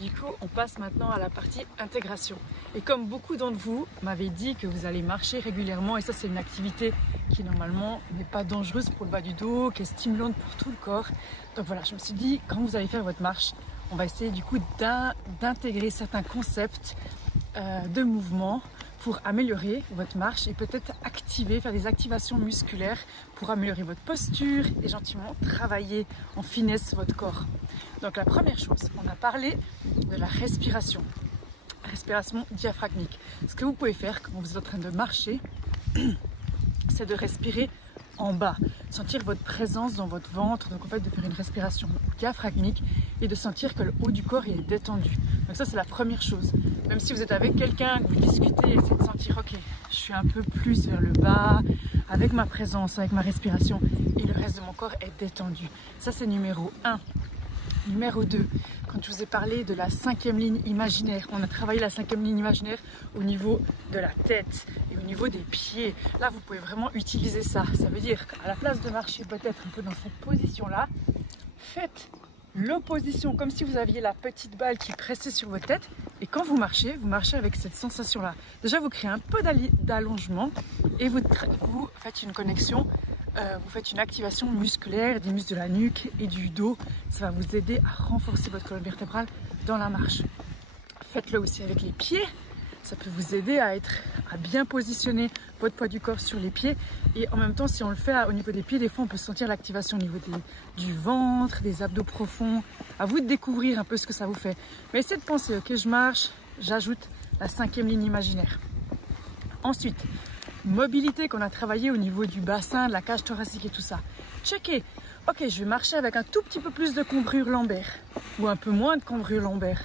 Du coup, on passe maintenant à la partie intégration. Et comme beaucoup d'entre vous m'avez dit que vous allez marcher régulièrement, et ça c'est une activité qui normalement n'est pas dangereuse pour le bas du dos, qui est stimulante pour tout le corps. Donc voilà, je me suis dit, quand vous allez faire votre marche, on va essayer du coup d'intégrer certains concepts de mouvement pour améliorer votre marche et peut-être faire des activations musculaires pour améliorer votre posture et gentiment travailler en finesse votre corps. Donc la première chose, on a parlé de la respiration diaphragmique. Ce que vous pouvez faire quand vous êtes en train de marcher, c'est de respirer en bas, sentir votre présence dans votre ventre, donc en fait de faire une respiration diaphragmique et de sentir que le haut du corps est détendu. Donc ça c'est la première chose. Même si vous êtes avec quelqu'un, que vous discutez, essayez de sentir ok, je suis un peu plus vers le bas, avec ma présence, avec ma respiration et le reste de mon corps est détendu. Ça c'est numéro 1. Numéro 2, quand je vous ai parlé de la 5e ligne imaginaire, on a travaillé la 5e ligne imaginaire au niveau de la tête et au niveau des pieds. Là, vous pouvez vraiment utiliser ça. Ça veut dire qu'à la place de marcher peut-être un peu dans cette position-là, faites l'opposition, comme si vous aviez la petite balle qui pressait sur votre tête. Et quand vous marchez avec cette sensation-là. Déjà, vous créez un peu d'allongement et vous faites une connexion. Vous faites une activation musculaire des muscles de la nuque et du dos. Ça va vous aider à renforcer votre colonne vertébrale dans la marche. Faites-le aussi avec les pieds. Ça peut vous aider à bien positionner votre poids du corps sur les pieds. Et en même temps, si on le fait au niveau des pieds, des fois on peut sentir l'activation au niveau du ventre, des abdos profonds. À vous de découvrir un peu ce que ça vous fait. Mais essayez de penser, ok, je marche, j'ajoute la 5e ligne imaginaire. Ensuite, mobilité qu'on a travaillé au niveau du bassin, de la cage thoracique et tout ça. Checkez. Ok, je vais marcher avec un tout petit peu plus de cambrure lombaire ou un peu moins de cambrure lombaire.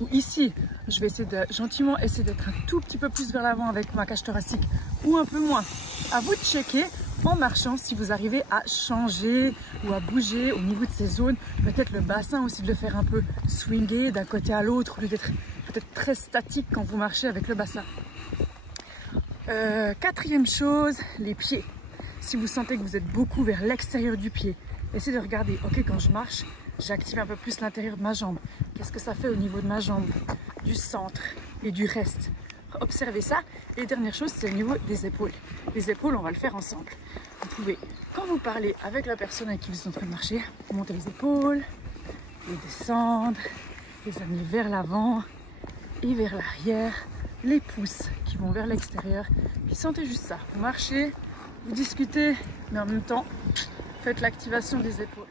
Ou ici, je vais essayer gentiment essayer d'être un tout petit peu plus vers l'avant avec ma cage thoracique ou un peu moins. À vous de checker en marchant si vous arrivez à changer ou à bouger au niveau de ces zones. Peut-être le bassin aussi de le faire un peu swinger d'un côté à l'autre au lieu d'être peut-être très statique quand vous marchez avec le bassin. 4e chose, les pieds. Si vous sentez que vous êtes beaucoup vers l'extérieur du pied, essayez de regarder, ok, quand je marche, j'active un peu plus l'intérieur de ma jambe. Qu'est-ce que ça fait au niveau de ma jambe, du centre et du reste? Observez ça. Et dernière chose, c'est au niveau des épaules. Les épaules, on va le faire ensemble. Vous pouvez, quand vous parlez avec la personne avec qui vous êtes en train de marcher, monter les épaules, les descendre, les amener vers l'avant et vers l'arrière. Les pouces qui vont vers l'extérieur, puis sentez juste ça. Vous marchez, vous discutez, mais en même temps, faites l'activation des épaules.